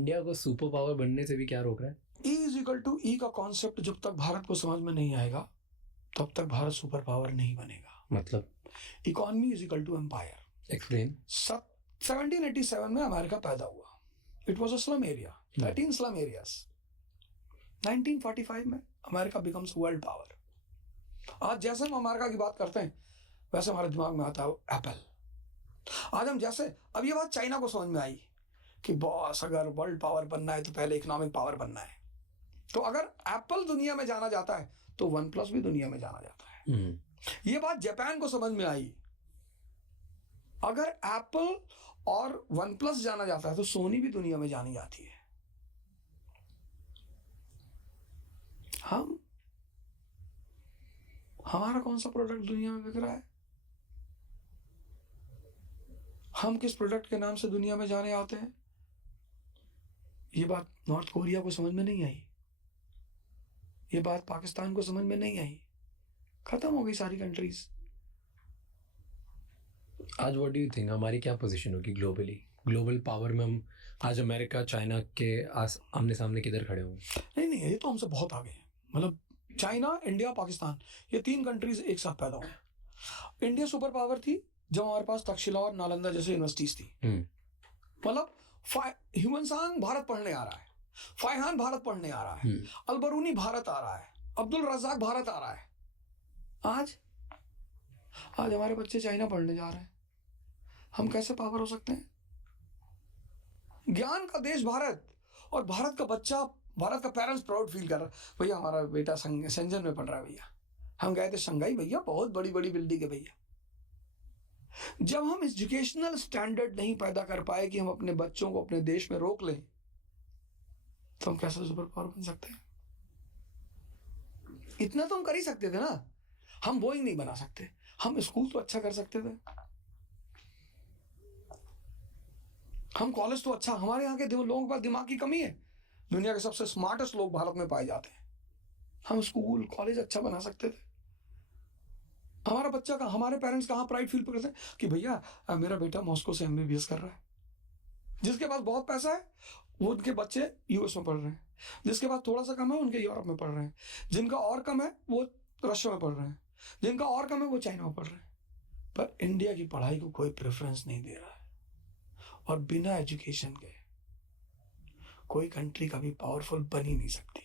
India को super power बनने से भी क्या रोक रहा है? E इज इक्वल टू ई का कॉन्सेप्ट जब तक भारत को समझ में नहीं आएगा तब तक भारत सुपर पावर नहीं बनेगा। मतलब economy is equal to empire. Explain. 1787 में अमेरिका पैदा हुआ। It was a slum area, 13 slum areas. 1945 में अमेरिका बिकम्स वर्ल्ड पावर। आज जैसे हम अमेरिका की बात करते हैं वैसे हमारे दिमाग में आता है एप्पल। आज हम जैसे, अब ये बात चाइना को समझ में आई कि बॉस अगर वर्ल्ड पावर बनना है तो पहले इकोनॉमिक पावर बनना है। तो अगर एप्पल दुनिया में जाना जाता है तो वन प्लस भी दुनिया में जाना जाता है। ये बात जापान को समझ में आई, अगर एप्पल और वन प्लस जाना जाता है तो सोनी भी दुनिया में जानी जाती है। हमारा कौन सा प्रोडक्ट दुनिया में बिक रहा है? हम किस प्रोडक्ट के नाम से दुनिया में जाने आते हैं? ये बात नॉर्थ कोरिया को समझ में नहीं आई, ये बात पाकिस्तान को समझ में नहीं आई। खत्म हो गई सारी कंट्रीज। आज व्हाट डू यू थिंक हमारी क्या पोजीशन होगी ग्लोबली? ग्लोबल पावर में हम आज अमेरिका चाइना के आमने सामने किधर खड़े होंगे? नहीं, ये तो हमसे बहुत आगे हैं। मतलब चाइना, इंडिया, पाकिस्तान, ये 3 कंट्रीज एक साथ पैदा हुए। इंडिया सुपर पावर थी जब हमारे पास तक्षशिला और नालंदा जैसे यूनिवर्सिटीज थी। मतलब ह्यूमनसांग भारत पढ़ने आ रहा है, फायहान भारत पढ़ने आ रहा है, अलबरूनी भारत आ रहा है, अब्दुल रज़ाक भारत आ रहा है। आज हमारे बच्चे चाइना पढ़ने जा रहे हैं। हम कैसे पावर हो सकते हैं? ज्ञान का देश भारत, और भारत का बच्चा, भारत का पेरेंट्स प्राउड फील कर रहा है, भैया हमारा बेटा शेंजन में पढ़ रहा है भैया। हम गए थे शंघाई, भैया बहुत बड़ी बड़ी बिल्डिंग है भैया। जब हम एजुकेशनल स्टैंडर्ड नहीं पैदा कर पाए कि हम अपने बच्चों को अपने देश में रोक लें तो हम कैसे सुपर पावर बन सकते हैं? इतना तो हम कर ही सकते थे ना। हम बोइंग नहीं बना सकते, हम स्कूल तो अच्छा कर सकते थे, हम कॉलेज तो अच्छा, हमारे यहाँ के लोगों के पास दिमाग की कमी है, दुनिया के सबसे स्मार्टेस्ट लोग भारत में पाए जाते हैं। हम स्कूल कॉलेज अच्छा बना सकते थे। हमारा बच्चा का, हमारे पेरेंट्स कहाँ प्राइड फील करते हैं कि भैया मेरा बेटा मॉस्को से MBBS कर रहा है। जिसके पास बहुत पैसा है वो उनके बच्चे US में पढ़ रहे हैं, जिसके पास थोड़ा सा कम है उनके यूरोप में पढ़ रहे हैं, जिनका और कम है वो रशिया में पढ़ रहे हैं, जिनका और कम है वो चाइना में पढ़ रहे हैं। पर इंडिया की पढ़ाई को कोई प्रेफरेंस नहीं दे रहा है। और बिना एजुकेशन के कोई कंट्री कभी पावरफुल बन ही नहीं सकती।